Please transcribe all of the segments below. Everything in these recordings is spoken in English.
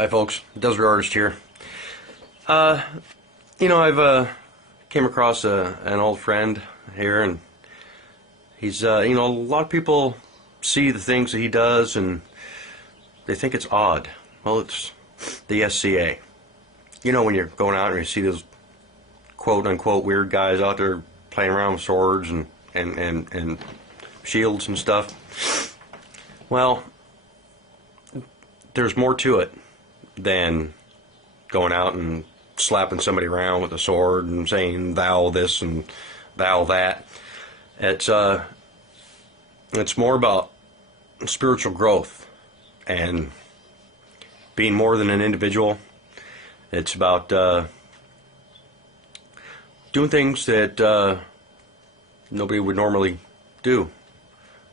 Hi folks, Desert Artist here. I've came across an old friend here, and he's, a lot of people see the things that he does and they think it's odd. Well, it's the SCA. You know, when you're going out and you see those quote-unquote weird guys out there playing around with swords and shields and stuff. Well, there's more to it than going out and slapping somebody around with a sword and saying thou this and thou that. It's more about spiritual growth and being more than an individual. It's about doing things that nobody would normally do.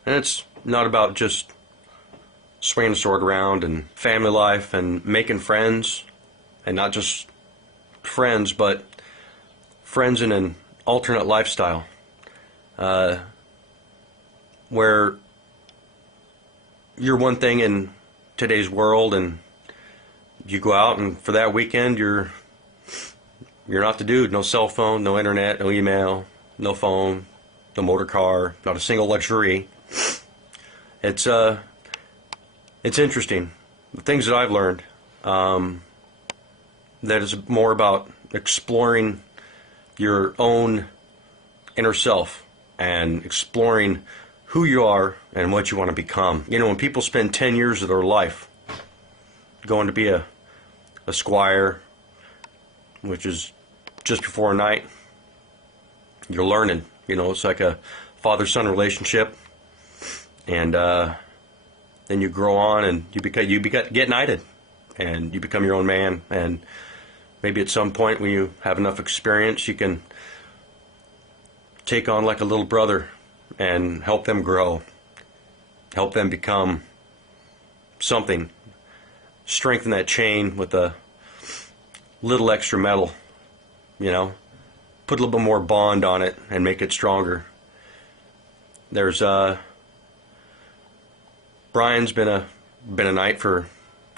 And it's not about just swinging a sword around and family life and making friends, and not just friends, but friends in an alternate lifestyle, where you're one thing in today's world and you go out and for that weekend you're not the dude. No cell phone, no internet, no email, no phone, no motor car, not a single luxury. It's interesting, the things that I've learned, that is more about exploring your own inner self and exploring who you are and what you want to become. You know, when people spend 10 years of their life going to be a Squire, which is just before a knight, you're learning. You know, it's like a father-son relationship, and then you grow on and you get knighted, and you become your own man. And maybe at some point when you have enough experience, you can take on like a little brother and help them grow, help them become something, strengthen that chain with a little extra metal, you know, put a little bit more bond on it and make it stronger. There's Brian's been a knight for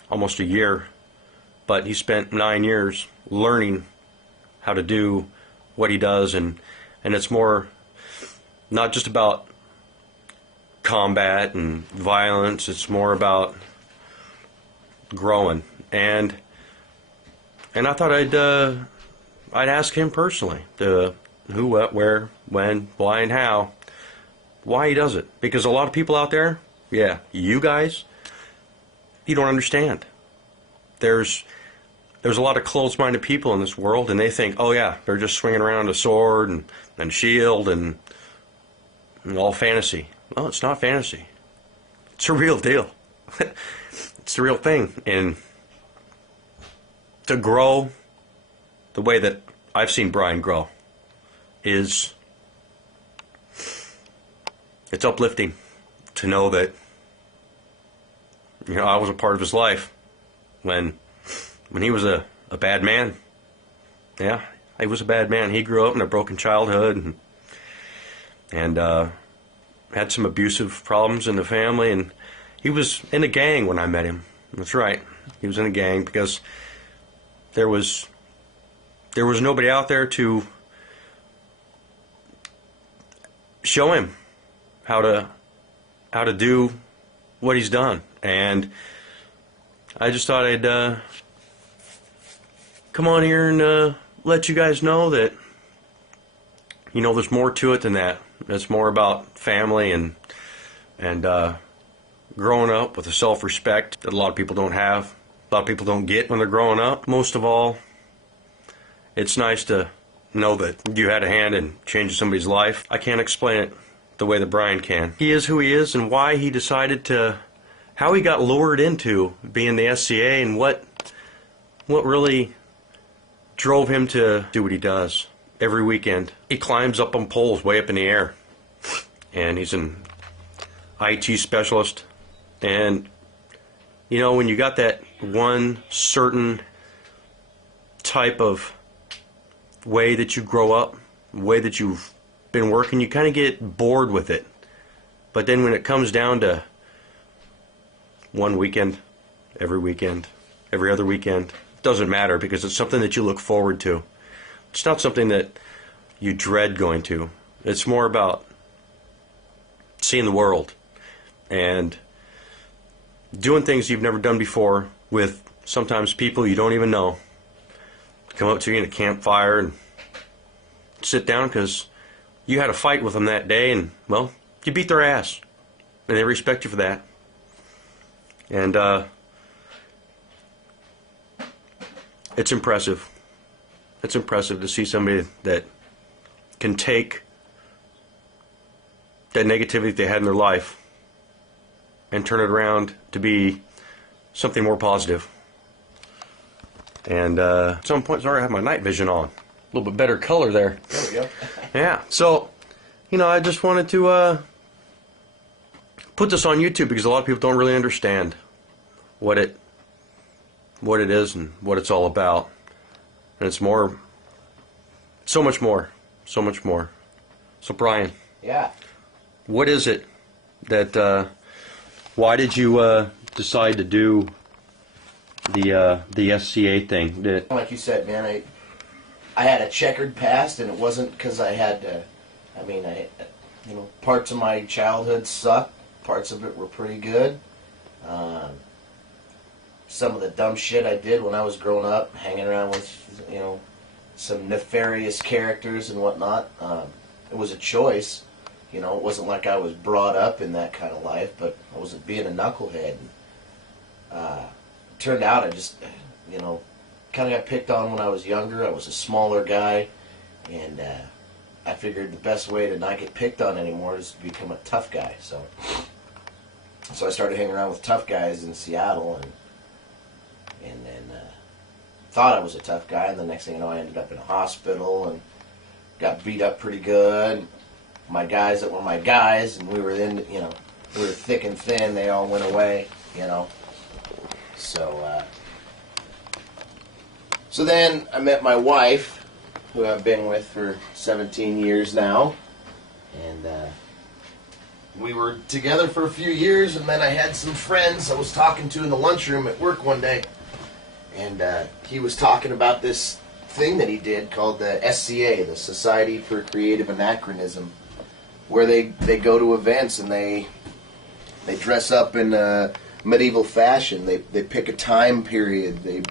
almost a year, but he spent 9 years learning how to do what he does, and it's more not just about combat and violence. It's more about growing, and I thought I'd ask him personally who, what, where, when, why, and how, why he does it. Because a lot of people out there, yeah, you guys, you don't understand. There's a lot of closed-minded people in this world, and they think, oh yeah, they're just swinging around a sword and shield and all fantasy. Well, it's not fantasy. It's a real deal. It's the real thing. And to grow the way that I've seen Bryan grow it's uplifting to know that, you know, I was a part of his life when he was a bad man. Yeah, he was a bad man. He grew up in a broken childhood and had some abusive problems in the family, and he was in a gang when I met him. That's right, he was in a gang because there was nobody out there to show him how to do what he's done. And I just thought I'd come on here and let you guys know that, you know, there's more to it than that. It's more about family and growing up with a self-respect that a lot of people don't have, a lot of people don't get when they're growing up. Most of all, it's nice to know that you had a hand in changing somebody's life. I can't explain it the way that Bryan can. He is who he is, and why he decided to, how he got lured into being the SCA, and what really drove him to do what he does every weekend. He climbs up on poles way up in the air, and he's an IT specialist. And you know, when you got that one certain type of way that you grow up, way that you've been working, you kind of get bored with it. But then when it comes down to one weekend, every weekend, every other weekend. It doesn't matter because it's something that you look forward to. It's not something that you dread going to. It's more about seeing the world and doing things you've never done before with sometimes people you don't even know. Come up to you in a campfire and sit down because you had a fight with them that day and, well, you beat their ass. And they respect you for that. And it's impressive. It's impressive to see somebody that can take that negativity they had in their life and turn it around to be something more positive. And at some point, sorry, I have my night vision on. A little bit better color there. There we go. Yeah. So, you know, I just wanted to put this on YouTube because a lot of people don't really understand what it is and what it's all about. And it's more, so much more, so much more. So, Bryan. Yeah. What is it that, why did you decide to do the SCA thing? Like you said, man, I had a checkered past, and it wasn't because I had to, I mean, you know, parts of my childhood sucked, parts of it were pretty good. Some of the dumb shit I did when I was growing up, hanging around with, you know, some nefarious characters and whatnot, it was a choice. You know, it wasn't like I was brought up in that kind of life, but I wasn't being a knucklehead. Turned out I just, you know, kind of got picked on when I was younger. I was a smaller guy, and I figured the best way to not get picked on anymore is to become a tough guy. So I started hanging around with tough guys in Seattle, and then thought I was a tough guy, and the next thing you know, I ended up in a hospital and got beat up pretty good. My guys that were my guys, and we were in, you know, we were thick and thin. They all went away, you know. So then I met my wife, who I've been with for 17 years now, and we were together for a few years, and then I had some friends I was talking to in the lunchroom at work one day, and he was talking about this thing that he did called the SCA, the Society for Creative Anachronism, where they go to events and they dress up in medieval fashion. They pick a time period. They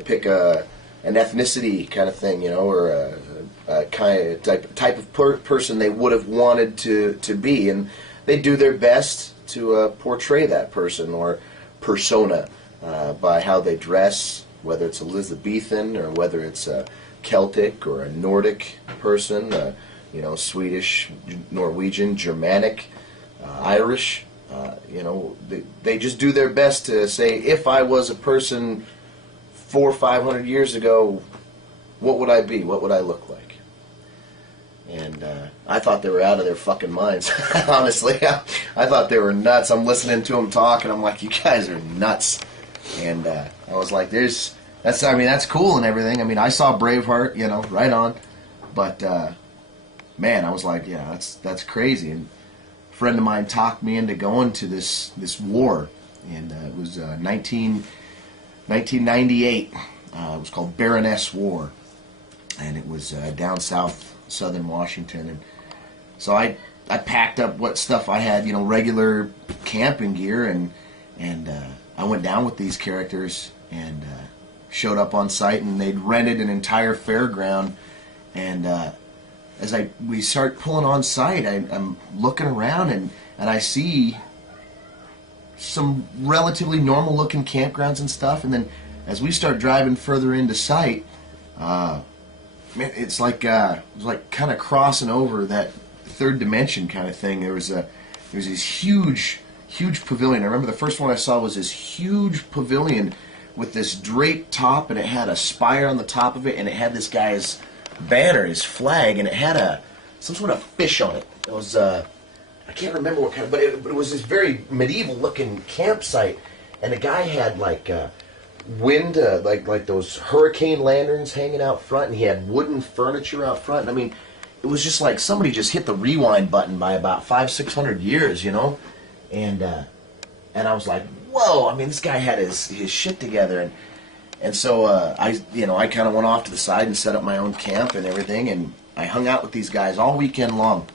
pick an ethnicity kind of thing, you know, or a kind of type of person they would have wanted to be, and they do their best to portray that person or persona by how they dress, whether it's Elizabethan or whether it's a Celtic or a Nordic person, you know, Swedish, Norwegian, Germanic, Irish. You know, they just do their best to say, if I was a person 400 or 500 years ago, what would I be? What would I look like? And I thought they were out of their fucking minds. Honestly, I thought they were nuts. I'm listening to them talk, and I'm like, you guys are nuts. And I was like, that's cool and everything. I mean, I saw Braveheart, you know, right on. But man, I was like, yeah, that's crazy. And a friend of mine talked me into going to this war, and it was 1998. It was called Baroness War, and it was down south, southern Washington. And so I packed up what stuff I had, you know, regular camping gear, and I went down with these characters and showed up on site, and they'd rented an entire fairground. And as we start pulling on site, I'm looking around, and I see some relatively normal looking campgrounds and stuff, and then as we start driving further into sight, man, it's like kind of crossing over that third dimension kind of thing. There's this huge pavilion. I remember the first one I saw was this huge pavilion with this draped top, and it had a spire on the top of it, and it had this guy's banner, his flag, and it had some sort of fish on it. It was I can't remember what kind of, but it was this very medieval looking campsite, and the guy had like wind, like those hurricane lanterns hanging out front, and he had wooden furniture out front. And I mean, it was just like somebody just hit the rewind button by about 500-600 years, you know. And I was like, whoa, I mean, this guy had his shit together. And so I kind of went off to the side and set up my own camp and everything, and I hung out with these guys all weekend long.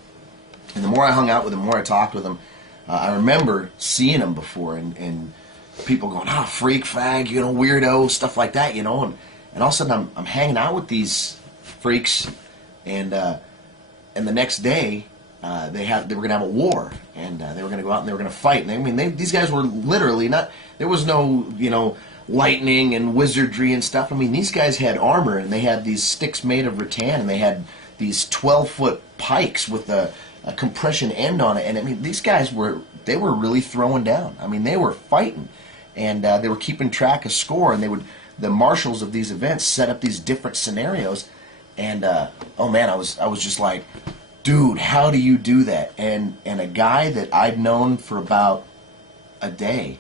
And the more I hung out with them, the more I talked with them, I remember seeing them before, and people going, freak, fag, weirdo, stuff like that, and all of a sudden I'm hanging out with these freaks, and the next day they were going to have a war, and they were going to go out and they were going to fight. And I mean, these guys were literally not. There was no lightning and wizardry and stuff. I mean, these guys had armor, and they had these sticks made of rattan, and they had these 12-foot pikes with a compression end on it. And I mean, these guys were really throwing down. I mean, they were fighting, and they were keeping track of score, and the marshals of these events set up these different scenarios. And oh man, I was just like, dude, how do you do that? And a guy that I'd known for about a day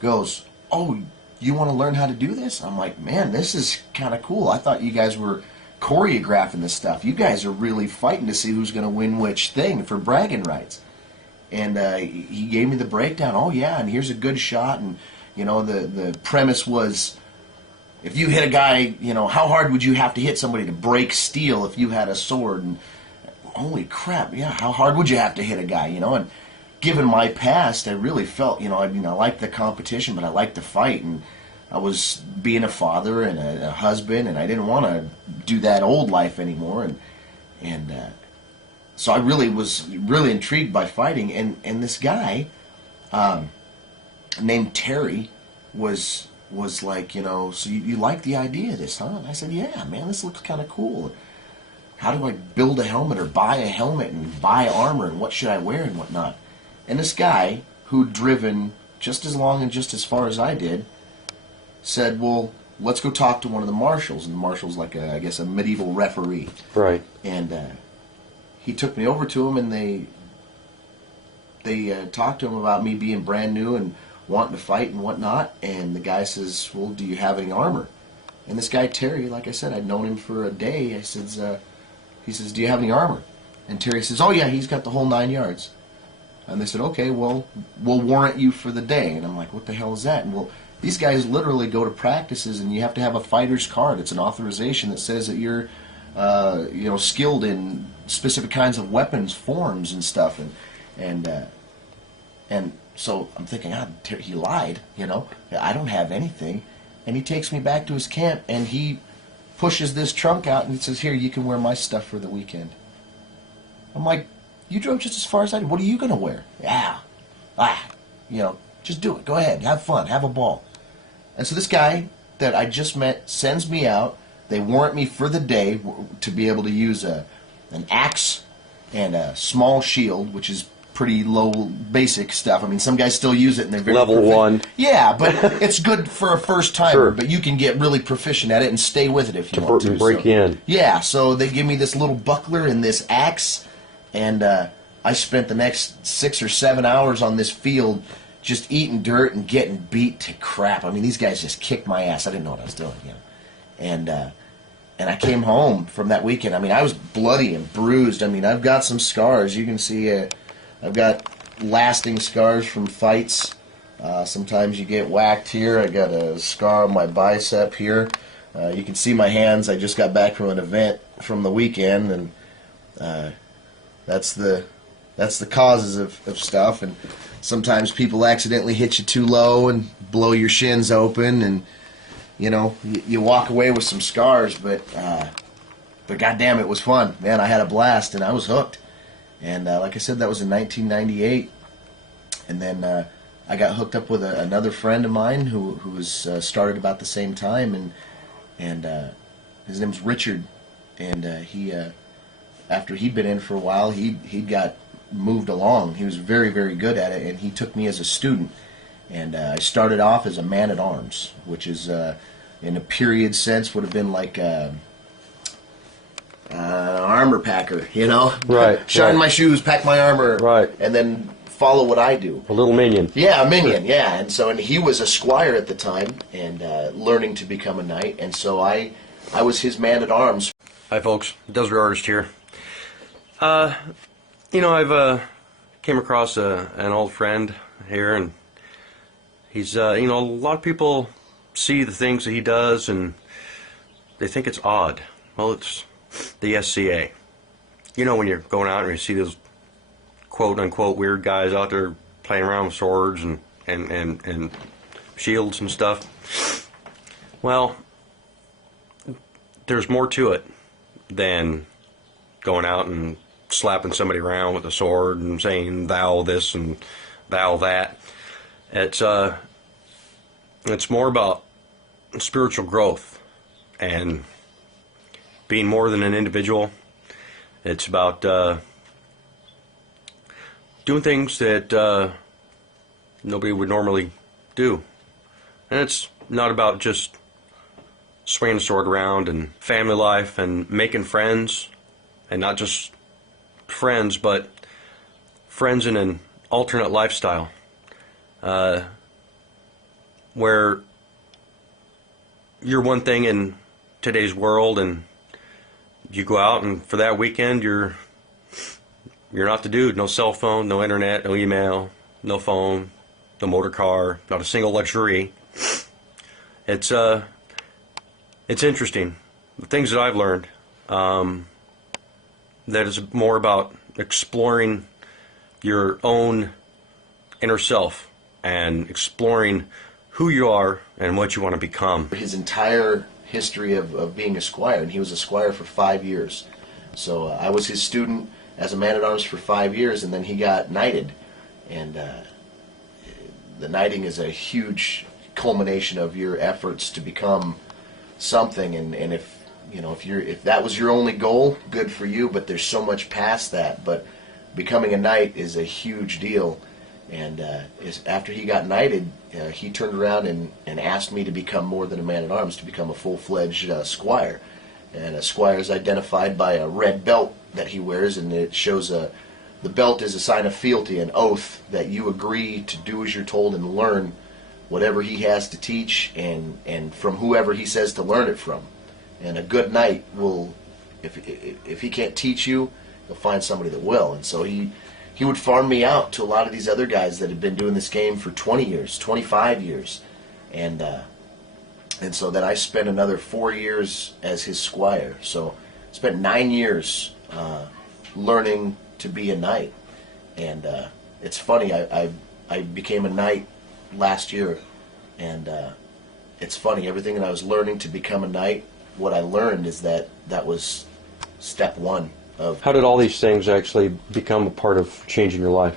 goes, oh, you want to learn how to do this? I'm like, man, this is kind of cool. I thought you guys were choreographing this stuff. You guys are really fighting to see who's going to win which thing for bragging rights. And he gave me the breakdown. Oh yeah, and here's a good shot. And the premise was, if you hit a guy, how hard would you have to hit somebody to break steel if you had a sword? And holy crap, yeah, how hard would you have to hit a guy? And given my past, I really felt, I liked the competition, but I liked to fight, and I was being a father and a husband, and I didn't want to do that old life anymore, and so I really was really intrigued by fighting, and this guy named Terry was like, so you like the idea of this, huh? And I said, yeah, man, this looks kind of cool. How do I build a helmet or buy a helmet and buy armor, and what should I wear and whatnot? And this guy, who'd driven just as long and just as far as I did, said, well, let's go talk to one of the marshals. And the marshal's like, I guess, a medieval referee. Right. And he took me over to him, and they talked to him about me being brand new and wanting to fight and whatnot. And the guy says, well, do you have any armor? And this guy, Terry, like I said, I'd known him for a day. He says, do you have any armor? And Terry says, oh yeah, he's got the whole 9 yards. And they said, okay, well, we'll warrant you for the day. And I'm like, what the hell is that? And well, these guys literally go to practices, and you have to have a fighter's card. It's an authorization that says that you're, skilled in specific kinds of weapons, forms, and stuff. And so I'm thinking, he lied. I don't have anything. And he takes me back to his camp, and he pushes this trunk out, and he says, here, you can wear my stuff for the weekend. I'm like, you drove just as far as I did. What are you going to wear? Yeah. Just do it. Go ahead. Have fun. Have a ball. And so this guy that I just met sends me out. They warrant me for the day to be able to use an axe and a small shield, which is pretty low basic stuff. I mean, some guys still use it and they're very level proficient. 1. Yeah, but it's good for a first timer. Sure. But you can get really proficient at it and stay with it if you want to. Break you in. Yeah, so they give me this little buckler and this axe. And I spent the next 6 or 7 hours on this field just eating dirt and getting beat to crap. I mean, these guys just kicked my ass. I didn't know what I was doing, And I came home from that weekend. I mean, I was bloody and bruised. I mean, I've got some scars. You can see I've got lasting scars from fights. Sometimes you get whacked here. I got a scar on my bicep here. You can see my hands. I just got back from an event from the weekend, and that's the causes of stuff. And sometimes people accidentally hit you too low and blow your shins open, and you walk away with some scars. But goddamn, it was fun, man. I had a blast, and I was hooked. And like I said, that was in 1998. And then I got hooked up with another friend of mine who was started about the same time, and his name's Richard. And he after he'd been in for a while, he got moved along. He was very, very good at it, and he took me as a student. And I started off as a man-at-arms, which is, in a period sense, would have been like armor packer, Right. Shine my shoes, pack my armor. Right. And then follow what I do. A little minion. Yeah, a minion, yeah. And he was a squire at the time, and learning to become a knight. And so I was his man-at-arms. Hi, folks. Desert Artist here. I've came across an old friend here, and He's, you know, a lot of people see the things that he does and they think it's odd. Well, it's the SCA. You know, when you're going out and you see those quote-unquote weird guys out there playing around with swords and shields and stuff. Well, there's more to it than going out and slapping somebody around with a sword and saying thou this and thou that. It's more about spiritual growth and being more than an individual. It's about doing things that nobody would normally do. And it's not about just swinging a sword around and family life and making friends, and not just friends, but friends in an alternate lifestyle, where you're one thing in today's world and you go out and for that weekend you're not the dude. No cell phone, no internet, no email, no phone, no motor car, not a single luxury. It's interesting. The things that I've learned, that is more about exploring your own inner self and exploring who you are and what you want to become. His entire history of being a squire, and he was a squire for 5 years. So I was his student as a man-at-arms for 5 years, and then he got knighted. And the knighting is a huge culmination of your efforts to become something. And if you know, if that was your only goal, good for you. But there's so much past that. But becoming a knight is a huge deal. And after he got knighted, he turned around and asked me to become more than a man-at-arms, to become a full-fledged squire. And a squire is identified by a red belt that he wears, and it shows the belt is a sign of fealty, an oath that you agree to do as you're told and learn whatever he has to teach, and from whoever he says to learn it from. And a good knight will, if he can't teach you, he'll find somebody that will. And so he would farm me out to a lot of these other guys that had been doing this game for 20 years, 25 years. And so then I spent another 4 years as his squire. So I spent 9 years learning to be a knight. And it's funny, I became a knight last year. And it's funny, everything that I was learning to become a knight, what I learned is that was step one. How did all these things actually become a part of changing your life?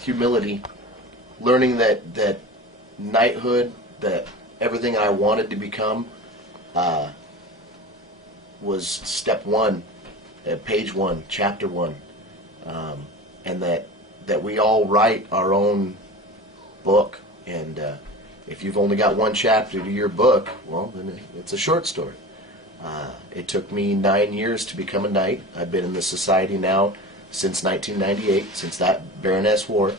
Humility, learning that knighthood, that everything I wanted to become was step one, page one, chapter one, and that we all write our own book, and if you've only got one chapter to your book, well, then it's a short story. It took me 9 years to become a knight. I've been in the society now since 1998, since that Baroness War.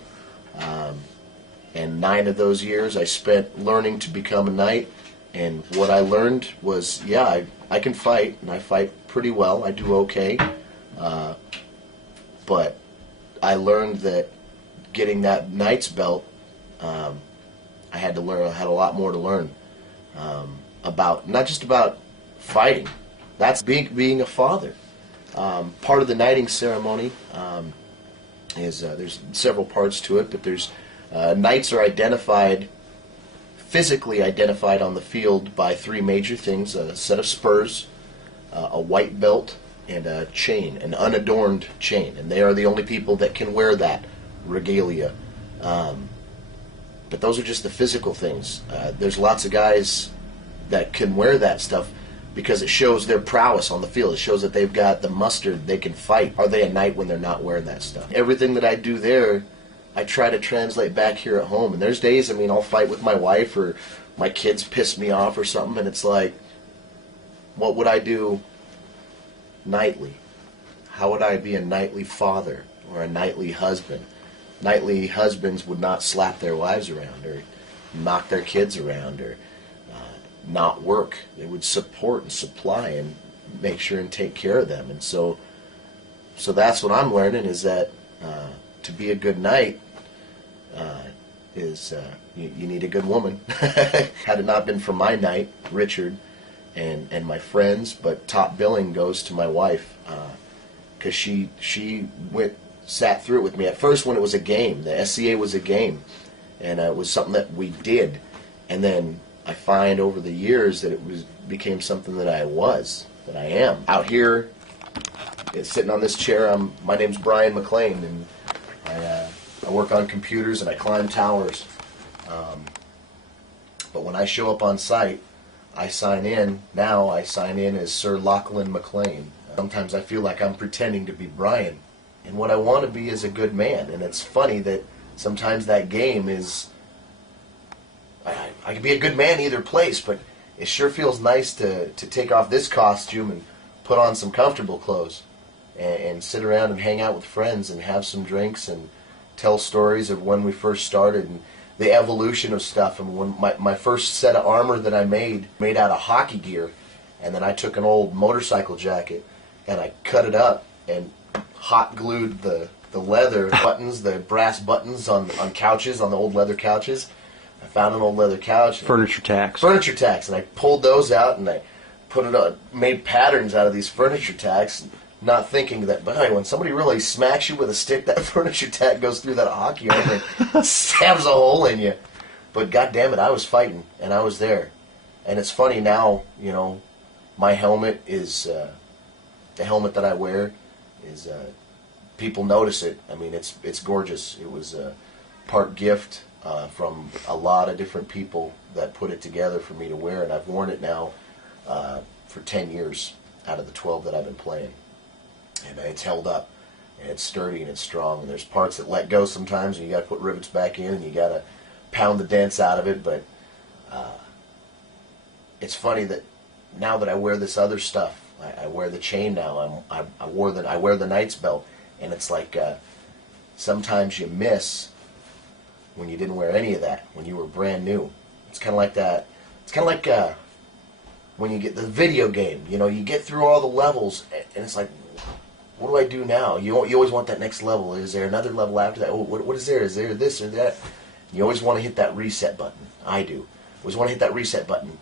And 9 of those years I spent learning to become a knight. And what I learned was, yeah, I can fight, and I fight pretty well. I do okay. But I learned that getting that knight's belt, I had to learn. I had a lot more to learn about, not just about fighting. That's being a father. Part of the knighting ceremony is there's several parts to it, but there's knights are identified, physically identified on the field by 3 major things: a set of spurs, a white belt, and a chain, an unadorned chain, and they are the only people that can wear that regalia. But those are just the physical things. There's lots of guys that can wear that stuff because it shows their prowess on the field. It shows that they've got the mustard, they can fight. Are they a knight when they're not wearing that stuff? Everything that I do there, I try to translate back here at home. And there's days, I mean, I'll fight with my wife, or my kids piss me off or something, and it's like, what would I do knightly? How would I be a knightly father or a knightly husband? Knightly husbands would not slap their wives around or knock their kids around or not work. They would support and supply and make sure and take care of them. And so that's what I'm learning, is that to be a good knight is you need a good woman. Had it not been for my knight, Richard, and my friends, but top billing goes to my wife, because she sat through it with me. At first, when it was a game, the SCA was a game, and it was something that we did, and then I find over the years that became something that I am. Out here, sitting on this chair, my name's Bryan Maclean, and I work on computers and I climb towers. But when I show up on site, I sign in. Now I sign in as Sir Lachlan Maclean. Sometimes I feel like I'm pretending to be Bryan, and what I want to be is a good man. And it's funny that sometimes that game is, I can be a good man either place, but it sure feels nice to take off this costume and put on some comfortable clothes and sit around and hang out with friends and have some drinks and tell stories of when we first started and the evolution of stuff. And when my first set of armor that I made out of hockey gear, and then I took an old motorcycle jacket and I cut it up and hot glued the leather buttons, the brass buttons on couches, on the old leather couches. I found an old leather couch. Furniture tacks. Furniture tacks, and I pulled those out and I put it on, made patterns out of these furniture tacks, not thinking that, boy, when somebody really smacks you with a stick, that furniture tack goes through that hockey armor and stabs a hole in you. But God damn it, I was fighting, and I was there. And it's funny now, you know, my helmet is, the helmet that I wear is, people notice it. I mean, it's gorgeous. It was part gift from a lot of different people that put it together for me to wear, and I've worn it now for 10 years out of the 12 that I've been playing. And it's held up, and it's sturdy, and it's strong, and there's parts that let go sometimes, and you got to put rivets back in, and you got to pound the dents out of it. But it's funny that now that I wear this other stuff, I wear the chain now. I wear the knight's belt, and it's like sometimes you miss when you didn't wear any of that, when you were brand new. It's kind of like that. It's kind of like when you get the video game. You know, you get through all the levels, and it's like, what do I do now? You always want that next level. Is there another level after that? Oh, what is there? Is there this or that? You always want to hit that reset button. I do. Always want to hit that reset button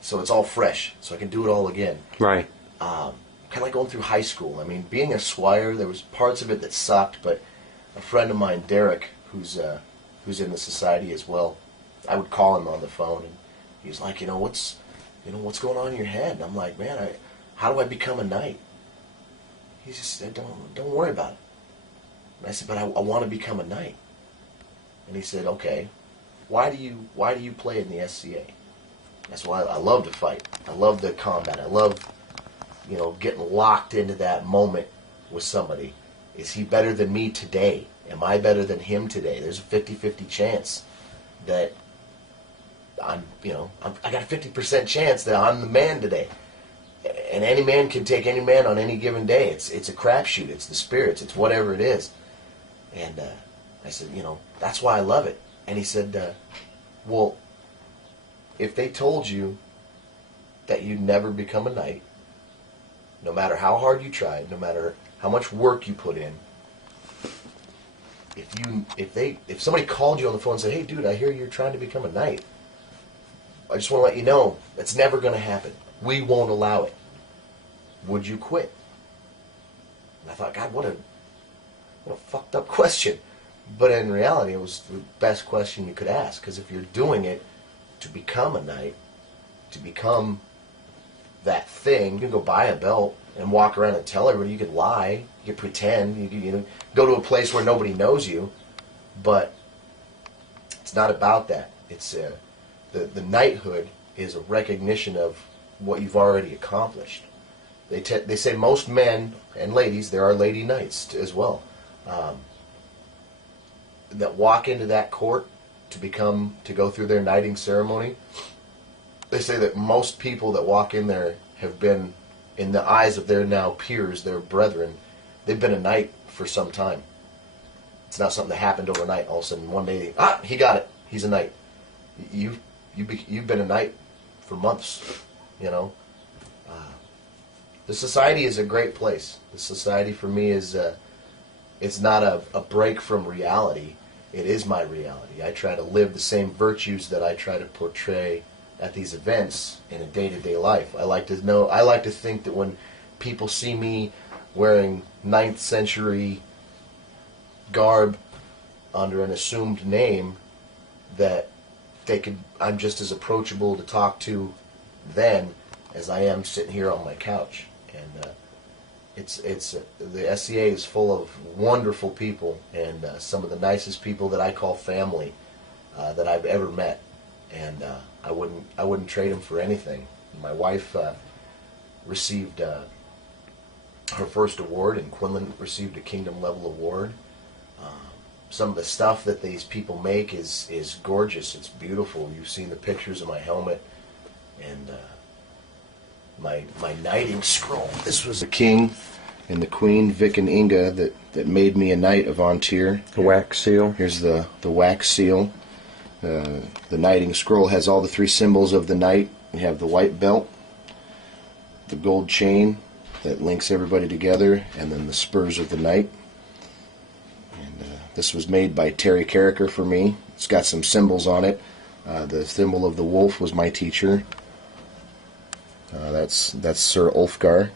so it's all fresh, so I can do it all again. Right. Kind of like going through high school. I mean, being a Squire, there was parts of it that sucked, but a friend of mine, Derek, who's in the society as well, I would call him on the phone, and he's like, what's going on in your head? And I'm like, man, how do I become a knight? He just said, don't worry about it. And I said, but I want to become a knight. And he said, okay, why do you play in the SCA? That's why I love to fight. I love the combat. I love, getting locked into that moment with somebody. Is he better than me today? Am I better than him today? There's a 50-50 chance that I got a 50% chance that I'm the man today. And any man can take any man on any given day. It's a crapshoot. It's the spirits. It's whatever it is. And I said, that's why I love it. And he said, well, if they told you that you'd never become a knight, no matter how hard you tried, no matter how much work you put in, if somebody called you on the phone and said, hey, dude, I hear you're trying to become a knight, I just want to let you know that's never going to happen. We won't allow it. Would you quit? And I thought, God, what a fucked up question. But in reality, it was the best question you could ask. Because if you're doing it to become a knight, to become that thing, you can go buy a belt and walk around and tell everybody. You could lie. You could pretend. You could go to a place where nobody knows you. But it's not about that. It's the knighthood is a recognition of what you've already accomplished. They say most men and ladies, there are lady knights as well, that walk into that court to go through their knighting ceremony. They say that most people that walk in there have been, in the eyes of their now peers, their brethren, they've been a knight for some time. It's not something that happened overnight. All of a sudden, one day, he got it. He's a knight. You've been a knight for months. The society is a great place. The society for me is it's not a break from reality. it is my reality. I try to live the same virtues that I try to portray at these events in a day-to-day life. I like to think that when people see me wearing 9th century garb under an assumed name, that I'm just as approachable to talk to then as I am sitting here on my couch. And the SCA is full of wonderful people, and some of the nicest people that I call family that I've ever met. And I wouldn't trade them for anything. My wife received her first award, and Quinlan received a kingdom level award. Some of the stuff that these people make is gorgeous. It's beautiful. You've seen the pictures of my helmet and my knighting scroll. This was the king and the queen, Vic and Inga, that made me a knight of Vontier. The wax seal. Here's the wax seal. The knighting scroll has all the 3 symbols of the knight. We have the white belt, the gold chain that links everybody together, and then the spurs of the knight. And this was made by Terry Carricker for me. It's got some symbols on it. The symbol of the wolf was my teacher. That's Sir Ulfgar.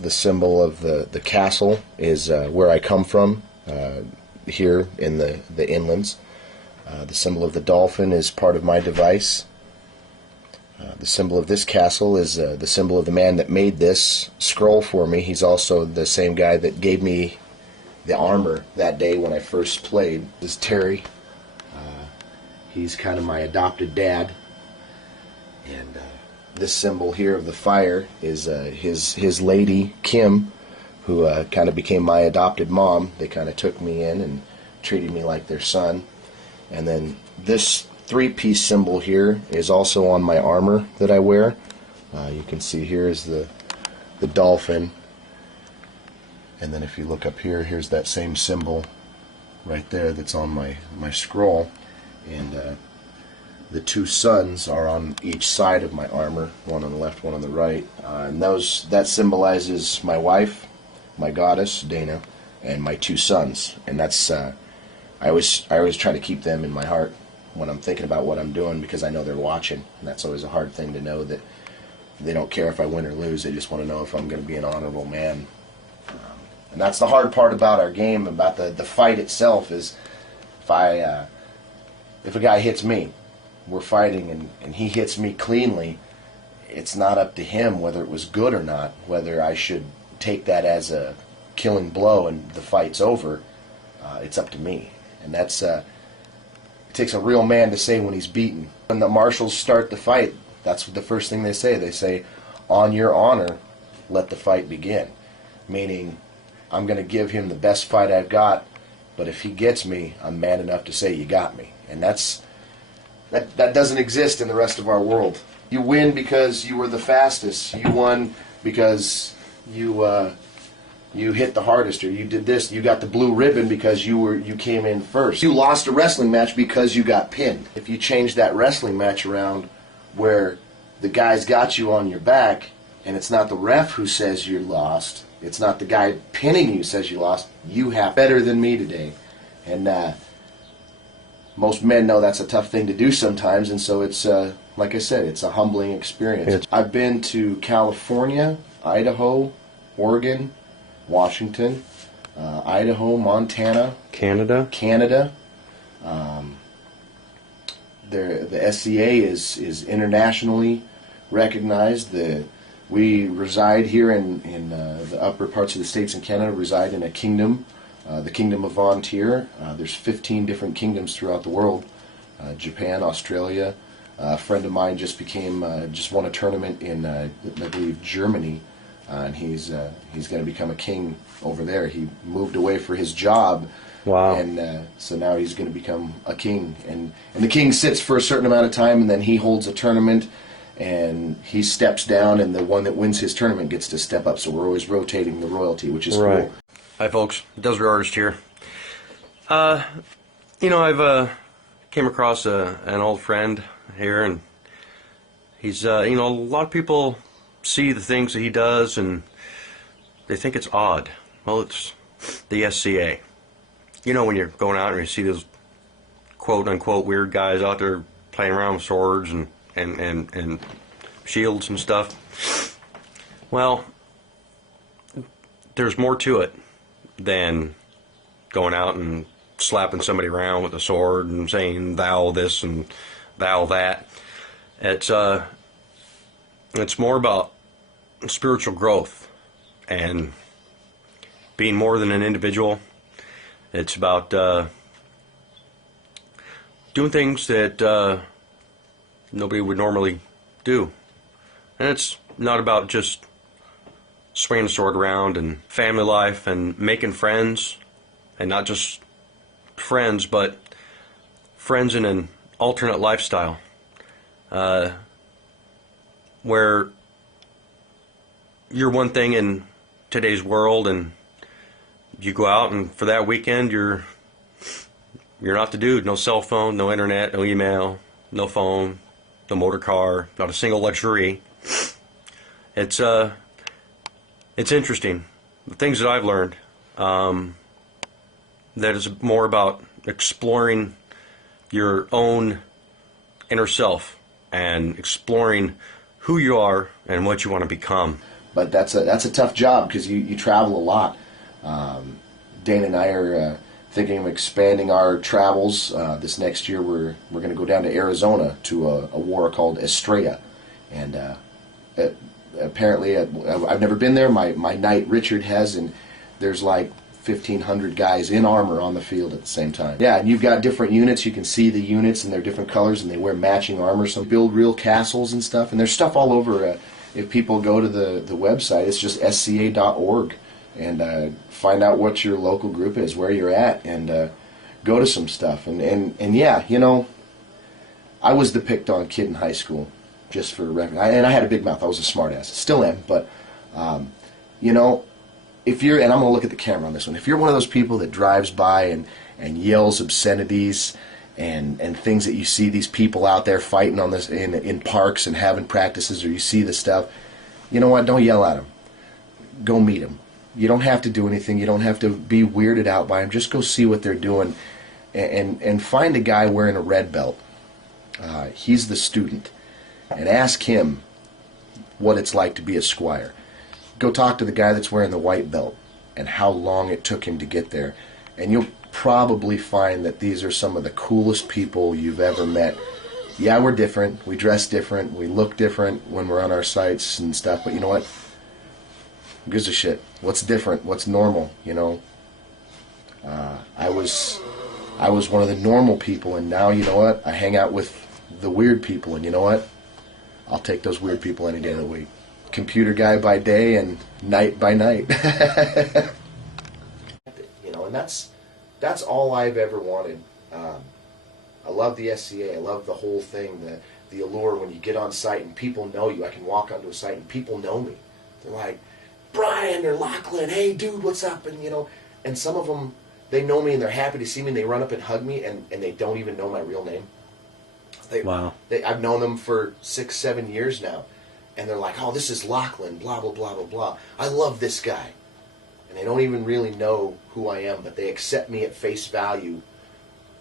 The symbol of the castle is where I come from, here in the inlands. The symbol of the dolphin is part of my device. The symbol of this castle is the symbol of the man that made this scroll for me. He's also the same guy that gave me the armor that day when I first played. This is Terry. He's kind of my adopted dad. And this symbol here of the fire is his lady, Kim, who kind of became my adopted mom. They kind of took me in and treated me like their son. And then this 3-piece symbol here is also on my armor that I wear. You can see here is the dolphin. And then if you look up here, here's that same symbol right there that's on my scroll. And the 2 suns are on each side of my armor, one on the left, one on the right. And that symbolizes my wife, my goddess, Dana, and my 2 sons. And that's I always try to keep them in my heart when I'm thinking about what I'm doing, because I know they're watching. And that's always a hard thing to know, that they don't care if I win or lose. They just want to know if I'm going to be an honorable man. And that's the hard part about our game, about the fight itself, is if a guy hits me, we're fighting, and he hits me cleanly, it's not up to him whether it was good or not, whether I should take that as a killing blow and the fight's over. It's up to me. And that's it takes a real man to say when he's beaten. When the marshals start the fight, that's the first thing they say. They say, "On your honor, let the fight begin." Meaning, I'm going to give him the best fight I've got, but if he gets me, I'm man enough to say, "You got me." And that doesn't exist in the rest of our world. You win because you were the fastest. You won because you hit the hardest, or you did this. You got the blue ribbon because you came in first. You lost a wrestling match because you got pinned. If you change that wrestling match around where the guy's got you on your back, and it's not the ref who says you lost, it's not the guy pinning you says you lost, you have better than me today. And most men know that's a tough thing to do sometimes, and so it's, like I said, it's a humbling experience. I've been to California, Idaho, Oregon, Washington, Idaho, Montana, Canada. The SCA is internationally recognized. We reside here in the upper parts of the states in Canada, reside in a kingdom, the Kingdom of Vontier. There's 15 different kingdoms throughout the world. Japan, Australia. A friend of mine just won a tournament in, I believe, Germany. And he's going to become a king over there. He moved away for his job. Wow. And so now he's going to become a king. And the king sits for a certain amount of time, and then he holds a tournament, and he steps down, and the one that wins his tournament gets to step up. So we're always rotating the royalty, which is cool. Hi, folks. Desert Artist here. I've came across an old friend here, and he's, a lot of people see the things that he does and they think it's odd. Well, it's the SCA. you know, when you're going out and you see those quote-unquote weird guys out there playing around with swords and shields and stuff. Well, there's more to it than going out and slapping somebody around with a sword and saying thou this and thou that. It's more about spiritual growth and being more than an individual. It's about doing things that nobody would normally do. And it's not about just swinging a sword around and family life and making friends, and not just friends, but friends in an alternate lifestyle, where you're one thing in today's world and you go out and for that weekend you're not the dude. No cell phone, no internet, no email, no phone, no motor car, not a single luxury. It's interesting. The things that I've learned, that is more about exploring your own inner self and exploring who you are and what you want to become. But that's a tough job because you travel a lot. Dana and I are thinking of expanding our travels. This next year we're going to go down to Arizona to a war called Estrella. And apparently, I've never been there. My knight Richard has, and there's like 1,500 guys in armor on the field at the same time. Yeah, and you've got different units. You can see the units, and they're different colors, and they wear matching armor. Some build real castles and stuff, and there's stuff all over. If people go to the website, it's just SCA.org, and find out what your local group is, where you're at, and go to some stuff. And yeah, you know, I was the picked on kid in high school, just for record. And I had a big mouth. I was a smartass. Still am, but you know, if you're, and I'm going to look at the camera on this one, if you're one of those people that drives by and yells obscenities and things that you see these people out there fighting on this in parks and having practices, or you see the stuff, you know what, don't yell at them. Go meet them. You don't have to do anything. You don't have to be weirded out by them. Just go see what they're doing, and find a guy wearing a red belt. He's the student, and ask him what it's like to be a squire. Go talk to the guy that's wearing the white belt and how long it took him to get there. And you'll probably find that these are some of the coolest people you've ever met. Yeah, we're different. We dress different. We look different when we're on our sites and stuff. But you know what? Who gives a shit? What's different? What's normal? You know? I was one of the normal people, and now, you know what? I hang out with the weird people, and you know what? I'll take those weird people any day of the week. Computer guy by day and knight by night. You know, and that's all I've ever wanted. I love the SCA. I love the whole thing, the allure when you get on site and people know you. I can walk onto a site and people know me. They're like, Bryan or Lachlan, hey dude, what's up? And you know, and some of them, they know me and they're happy to see me and they run up and hug me, and they don't even know my real name. Wow. I've known them for 6-7 years now. And they're like, oh, this is Lachlan, blah, blah, blah, blah, blah. I love this guy. And they don't even really know who I am, but they accept me at face value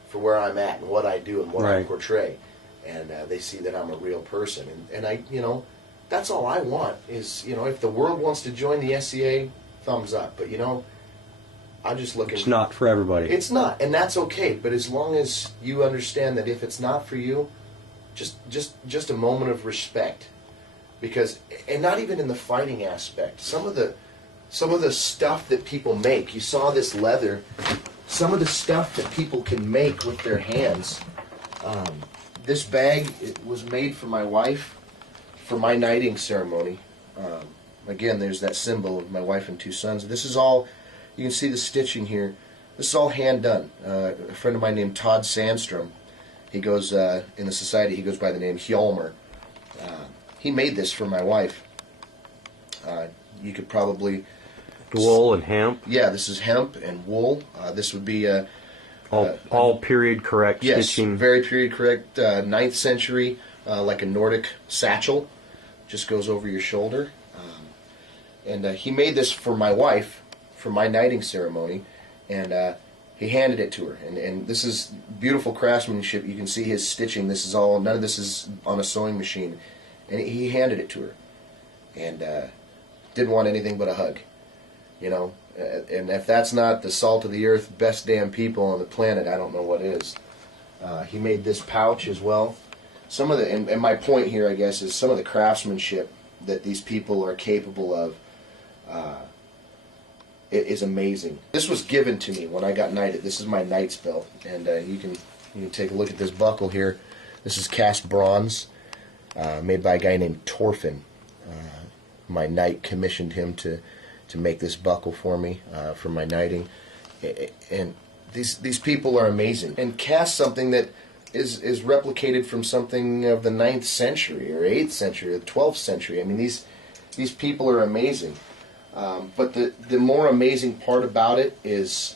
for where I'm at and what I do and what I portray. And they see that I'm a real person. And I, you know, that's all I want is, you know, if the world wants to join the SCA, thumbs up. But, you know, I'm just looking. It's not for everybody. It's not, and that's okay. But as long as you understand that if it's not for you, just a moment of respect. Because, and not even in the fighting aspect, some of the stuff that people make, you saw this leather, some of the stuff that people can make with their hands. This bag, it was made for my wife for my knighting ceremony. Again, there's that symbol of my wife and 2 sons. This is all, you can see the stitching here, this is all hand done. A friend of mine named Todd Sandstrom, he goes, in the society, he goes by the name Hjalmar. He made this for my wife. You could probably... Wool and hemp? Yeah, this is hemp and wool. This would be... all period correct stitching? Yes, very period correct. 9th century, like a Nordic satchel. Just goes over your shoulder. And he made this for my wife, for my knighting ceremony. And He handed it to her, and this is beautiful craftsmanship. You can see his stitching. This is all, none of this is on a sewing machine. And he handed it to her, and didn't want anything but a hug, you know. And if that's not the salt of the earth, best damn people on the planet, I don't know what is. He made this pouch as well. Some of the, and my point here, I guess, is some of the craftsmanship that these people are capable of. It is amazing. This was given to me when I got knighted. This is my knight's belt, and you can take a look at this buckle here. This is cast bronze, made by a guy named Torfin. My knight commissioned him to make this buckle for me for my knighting, and these people are amazing. And cast something that is replicated from something of the 9th century or 8th century or 12th century. I mean, these people are amazing. But the more amazing part about it is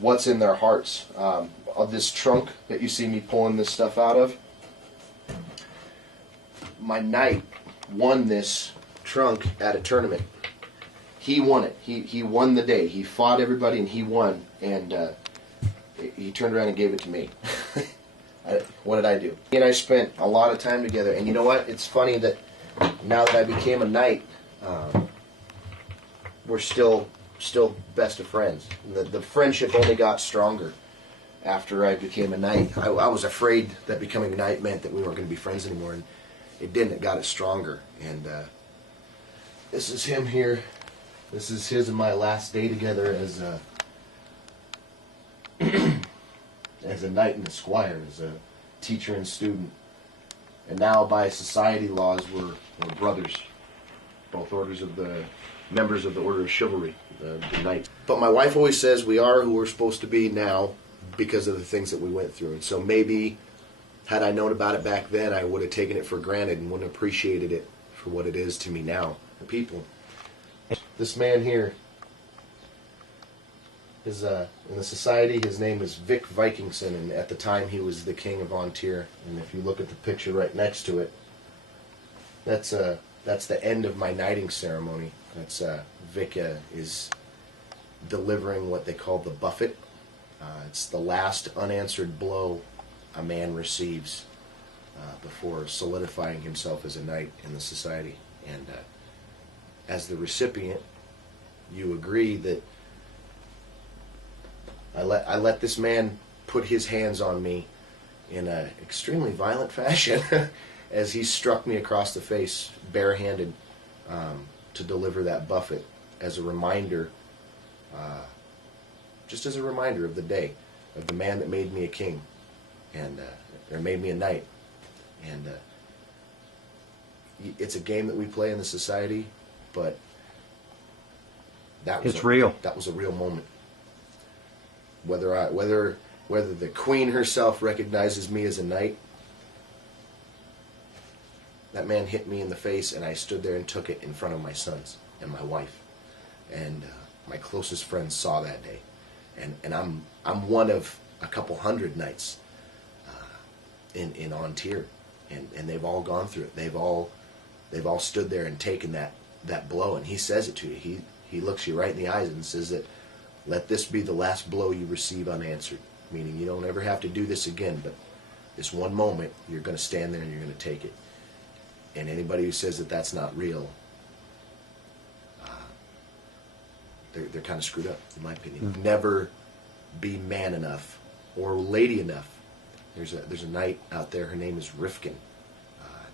what's in their hearts. Of this trunk that you see me pulling this stuff out of, my knight won this trunk at a tournament. He won it. He won the day. He fought everybody and he won. And he turned around and gave it to me. What did I do? He and I spent a lot of time together. And you know what? It's funny that now that I became a knight, we're still best of friends. The friendship only got stronger after I became a knight. I was afraid that becoming a knight meant that we weren't going to be friends anymore, and it didn't. It got us stronger. And this is him here. This is his and my last day together as a as a knight and a squire, as a teacher and student. And now by society laws, we're brothers. Both orders of the members of the Order of Chivalry, the knight. But my wife always says we are who we're supposed to be now because of the things that we went through. And so maybe had I known about it back then, I would have taken it for granted and wouldn't have appreciated it for what it is to me now. The people. This man here is in the society. His name is Vic Vikingson, and at the time he was the king of Ontir. And if you look at the picture right next to it, that's the end of my knighting ceremony. That's Vic is delivering what they call the buffet. It's the last unanswered blow a man receives before solidifying himself as a knight in the society. And as the recipient, you agree that I let this man put his hands on me in an extremely violent fashion as he struck me across the face barehanded to deliver that buffet as a reminder, just as a reminder of the day, of the man that made me a king, and or made me a knight. And it's a game that we play in the society, but it's real. That was a real moment. Whether the queen herself recognizes me as a knight, that man hit me in the face, and I stood there and took it in front of my sons and my wife, and my closest friends saw that day, and I'm one of a couple hundred knights in Ontir, and they've all gone through it. They've all stood there and taken that blow, and he says it to you. He looks you right in the eyes and says that, let this be the last blow you receive unanswered, meaning you don't ever have to do this again, but this one moment you're going to stand there and you're going to take it. And anybody who says that that's not real, they're kind of screwed up, in my opinion. Never be man enough or lady enough. There's a knight out there. Her name is Rifkin,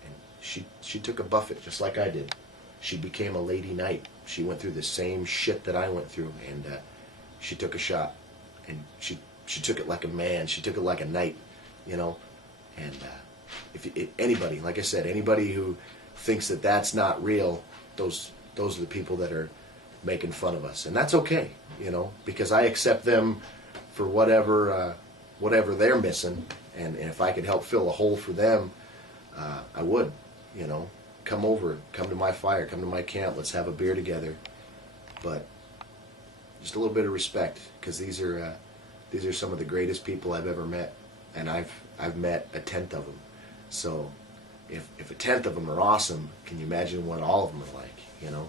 and she took a buffet just like I did. She became a lady knight. She went through the same shit that I went through, and she took a shot, and she took it like a man. She took it like a knight, you know, and. If anybody, like I said, anybody who thinks that that's not real, those are the people that are making fun of us, and that's okay, you know, because I accept them for whatever they're missing, and if I could help fill a hole for them, I would, you know. Come over, come to my fire, come to my camp, let's have a beer together, but just a little bit of respect, because these are some of the greatest people I've ever met, and I've met a tenth of them. So if a tenth of them are awesome, can you imagine what all of them are like, you know?